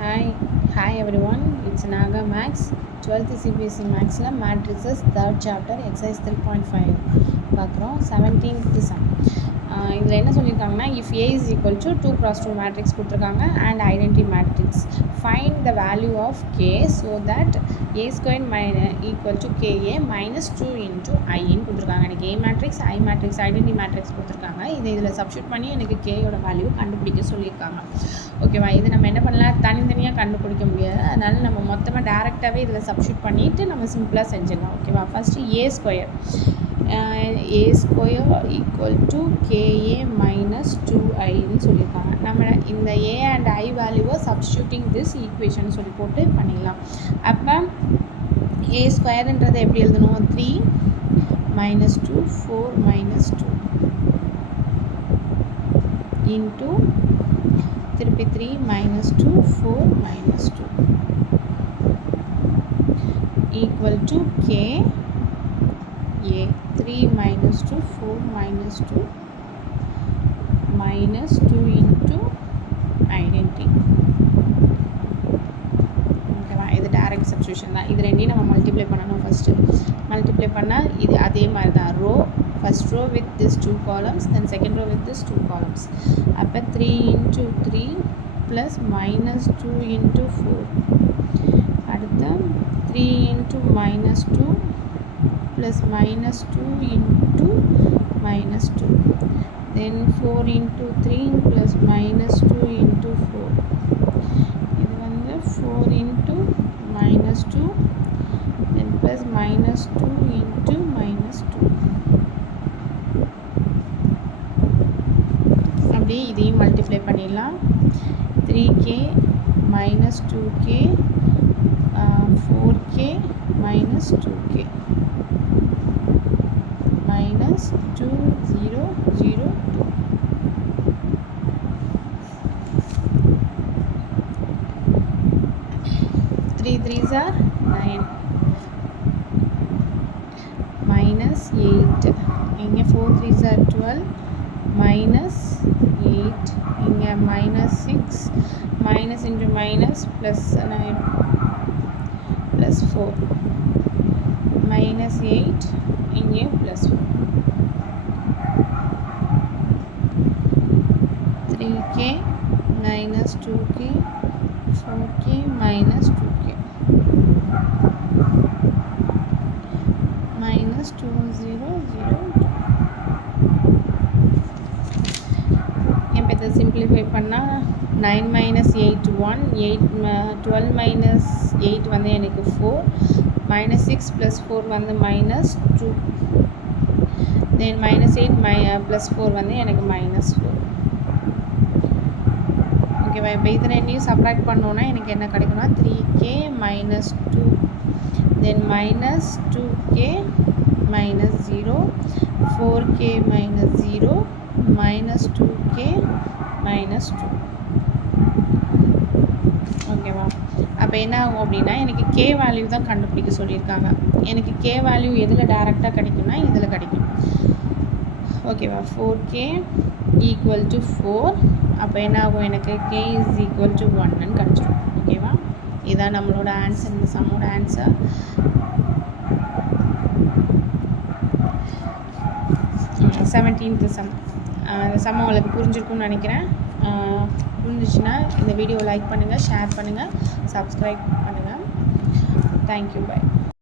Hi everyone, it's Naga Max 12th CBSE Maxல Matrices 3rd chapter exercise 3.5 பார்க்குறோம். 17th sum. இதில் என்ன சொல்லியிருக்காங்கன்னா, if A is equal to 2 cross 2 matrix கொடுத்துருக்காங்க and identity matrix, find the value of K so that A squared equal to KA minus 2 into I ன்னு கொடுத்துருக்காங்க. எனக்கு A matrix, I matrix, identity matrix கொடுத்துருக்காங்க. இதில் substitute பண்ணி எனக்கு Kயோட value கண்டுபிடிக்க சொல்லியிருக்காங்க. ஓகேவா, இது நம்ம என்ன பண்ணலாம், தனித்தனியாக கண்டுபிடிக்க முடியாது. அதனால் நம்ம மொத்தமாக டேரெக்டாகவே இதில் சப்ஸ்டியூட் பண்ணிவிட்டு நம்ம சிம்பிளாக செஞ்சிடலாம். ஓகேவா, first A square equal to KA minus 2iன்னு சொல்லியிருக்காங்க. நம்ம இந்த A அண்ட் I வேல்யூவை சப்ஸ்டியூட்டிங் திஸ் ஈக்குவேஷன் சொல்லி போட்டு பண்ணிடலாம். அப்போ A ஸ்கொயருன்றதை எப்படி எழுதணும், 3 minus 2 4 minus 2 into திருப்பி 3 minus 2 4 minus 2 equal to K A 3 minus 2 4 minus 2 minus 2 into identity. ஓகேவா, இது டைரக்ட் சப்ஸ்டியூஷன் தான். இது ரெண்டையும் நம்ம மல்டிப்ளை பண்ணணும். ஃபஸ்ட்டு மல்டிப்ளை பண்ணால் இது அதே மாதிரி தான், row first row with this 2 columns, then second row with this 2 columns. அப்போ 3 into 3 plus minus 2 into 4. அடுத்த 3 into minus 2 plus minus 2 into minus 2. Then 4 into 3 plus minus 2 into 4. இது வந்து 4 into minus 2 then plus minus 2 into minus 2. அப்படியே இதையும் multiply பண்ணிடலாம். 3k minus 2k 4k minus 2k minus 2002. 3 3s are 9 minus 8. இங்கே 4 3s are 12 minus 8. இங்கே minus 6 minus into minus plus 9 plus 4 minus 8 இங்கே plus 4. 3k minus 2k 4k minus 2k minus 2002. இப்போ இதை simplify பண்ணால் 9 minus 8 1 12 minus 8 வந்து எனக்கு 4 minus 6 plus 4 வந்து minus 2 then minus 8 plus 4 வந்து எனக்கு minus 4. ஓகேவா, இப்போ இது ரெண்டையும் சப்ராக்ட் பண்ணோன்னா எனக்கு என்ன கிடைக்கும்னா 3k minus 2 then minus 2k minus 0 4k minus 0 minus 2k minus 2. ஓகேவா, அப்போ என்ன ஆகும் அப்படின்னா, எனக்கு K வேல்யூ தான் கண்டுபிடிக்க சொல்லியிருக்காங்க. எனக்கு K வேல்யூ எதில் டேரெக்டாக கிடைக்கும்னா இதில் கிடைக்கும். ஓகேவா, 4k ஈக்குவல் டு 4. அப்போ என்ன ஆகும், எனக்கு K இஸ் ஈக்குவல் டு 1ன்னு கிடச்சிடும். ஓகேவா, இதுதான் நம்மளோட ஆன்சர், இந்த சம்மோட ஆன்சர். Seventeenth sum. இந்த சம் உங்களுக்கு புரிஞ்சிருக்கும்னு நினைக்கிறேன். புரிஞ்சிச்சுன்னா இந்த வீடியோவை லைக் பண்ணுங்கள், ஷேர் பண்ணுங்கள், சப்ஸ்கிரைப் பண்ணுங்கள். Thank you, by.